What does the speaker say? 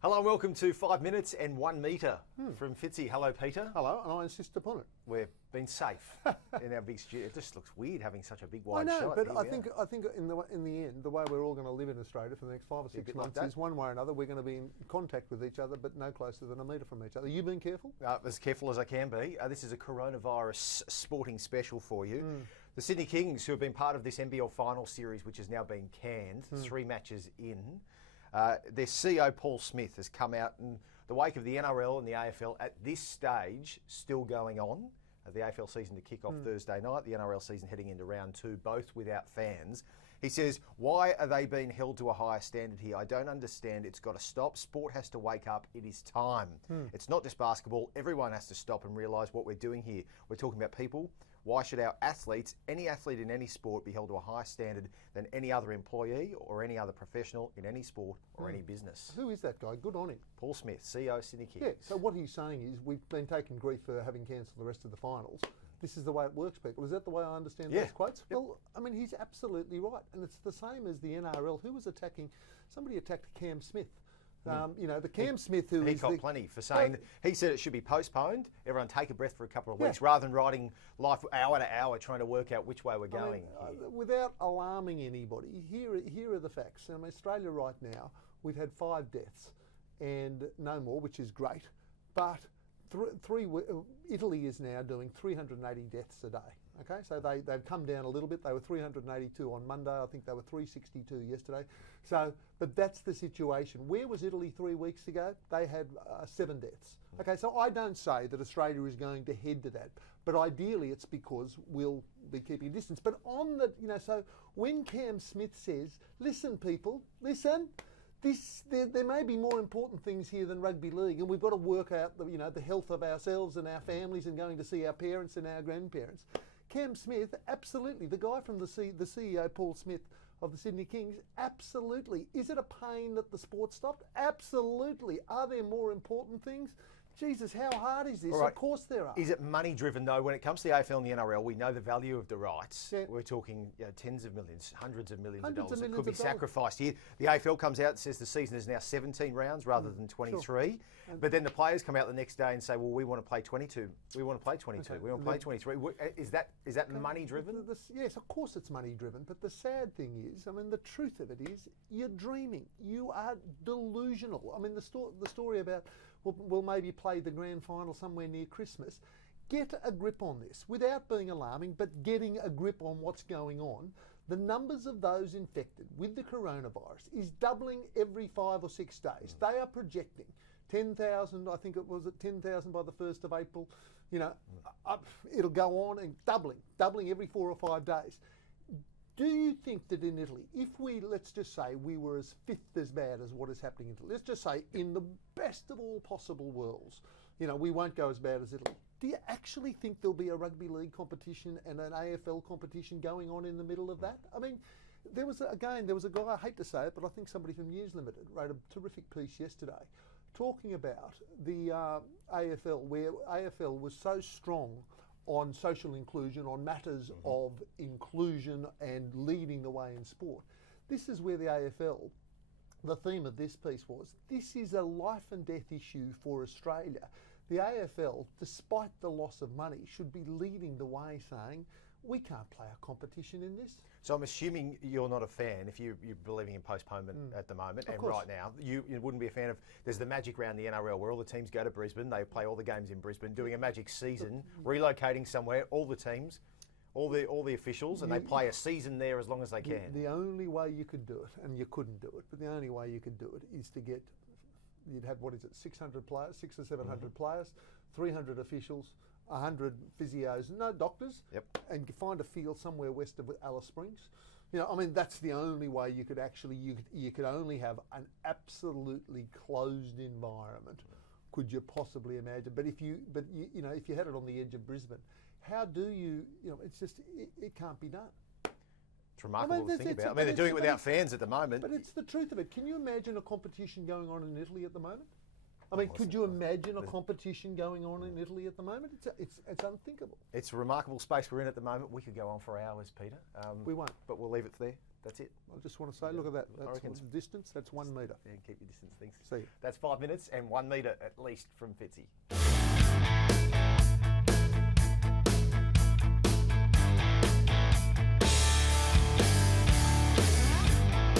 Hello and welcome to 5 minutes and 1 metre from Fitzy. Hello, Peter. Hello, and I insist upon it. We've been safe in our big studio. It just looks weird having such a big wide I know, shot. but I think in the end, the way we're all going to live in Australia for the next 5 or 6 months is one way or another. We're going to be in contact with each other, but no closer than a metre from each other. Are you being careful? As careful as I can be. This is a coronavirus sporting special for you. The Sydney Kings, who have been part of this NBL final series, which has now been canned, 3 matches in. Their CEO, Paul Smith, has come out in the wake of the NRL and the AFL at this stage still going on. The AFL season to kick off Thursday night, the NRL season heading into round 2, both without fans. He says, why are they being held to a higher standard here? I don't understand. It's got to stop. Sport has to wake up. It is time. It's not just basketball. Everyone has to stop and realise what we're doing here. We're talking about people. Why should our athletes, any athlete in any sport, be held to a higher standard than any other employee or any other professional in any sport or any business? Who is that guy? Good on him. Paul Smith, CEO of Sydney Kings. Yeah, so what he's saying is we've been taking grief for having cancelled the rest of the finals. This is the way it works, people. Is that the way I understand those quotes? Yep. Well, I mean, he's absolutely right. And it's the same as the NRL. Who was attacking? Somebody attacked Cam Smith. You know, the Cam Smith who he got plenty for saying that he said it should be postponed. Everyone take a breath for a couple of weeks rather than riding life hour to hour trying to work out which way we're going. Without alarming anybody, here are the facts. Australia right now, we've had 5 deaths and no more, which is great. But Italy is now doing 380 deaths a day. Okay, so they've come down a little bit. They were 382 on Monday. I think they were 362 yesterday. So, but that's the situation. Where was Italy 3 weeks ago? They had 7 deaths. Okay, so I don't say that Australia is going to head to that, but ideally it's because we'll be keeping distance. But on the, so when Cam Smith says, listen people, listen, there may be more important things here than rugby league, and we've got to work out the health of ourselves and our families and going to see our parents and our grandparents. Cam Smith, absolutely. The guy from the CEO, Paul Smith of the Sydney Kings, absolutely. Is it a pain that the sport stopped? Absolutely. Are there more important things? Jesus, how hard is this? Right. Of course there are. Is it money driven though? When it comes to the AFL and the NRL, we know the value of the rights. Yeah. We're talking tens of millions, hundreds of millions of dollars that could be sacrificed here. The AFL comes out and says the season is now 17 rounds rather than 23. Sure. But then the players come out the next day and say, well, we want to play 22. We want to play 22. Okay. We want to play 23. Is that money driven? Yes, of course it's money driven. But the sad thing is, the truth of it is, you're dreaming. You are delusional. The story about, we'll maybe play the grand final somewhere near Christmas. Get a grip on this without being alarming, but getting a grip on what's going on. The numbers of those infected with the coronavirus is doubling every 5 or 6 days. They are projecting 10,000, I think it was at 10,000 by the 1st of April. It'll go on and doubling every 4 or 5 days. Do you think that in Italy, if let's just say we were as fifth as bad as what is happening in Italy, let's just say in the best of all possible worlds, we won't go as bad as Italy. Do you actually think there'll be a rugby league competition and an AFL competition going on in the middle of that? There was a guy, I hate to say it, but I think somebody from News Limited wrote a terrific piece yesterday talking about the AFL, where AFL was so strong on social inclusion, on matters of inclusion and leading the way in sport. This is where the AFL, the theme of this piece was, this is a life and death issue for Australia. The AFL, despite the loss of money, should be leading the way saying, we can't play a competition in this. So I'm assuming you're not a fan, if you're believing in postponement at the moment, and right now, you wouldn't be a fan of, there's the magic round the NRL where all the teams go to Brisbane, they play all the games in Brisbane, doing a magic season, relocating somewhere, all the teams, all the officials, and they play a season there as long as they can. The only way you could do it, and you couldn't do it, but the only way you could do it is to get, you'd have, 600 players, 600 or 700 players, 300 officials, 100 physios, no doctors, and find a field somewhere west of Alice Springs. That's the only way you could actually, you could only have an absolutely closed environment. Could you possibly imagine? But if you had it on the edge of Brisbane, how do you, it's just, it can't be done. It's remarkable to think about. They're doing it without fans at the moment. But it's the truth of it. Can you imagine a competition going on in Italy at the moment? Could you imagine a competition going on in Italy at the moment? It's unthinkable. It's a remarkable space we're in at the moment. We could go on for hours, Peter. We won't. But we'll leave it there. That's it. I just want to say, look at that. That's reckon what's distance. That's 1 metre. Yeah, keep your distance. Thanks. See you. That's 5 minutes and 1 metre at least from Fitzy.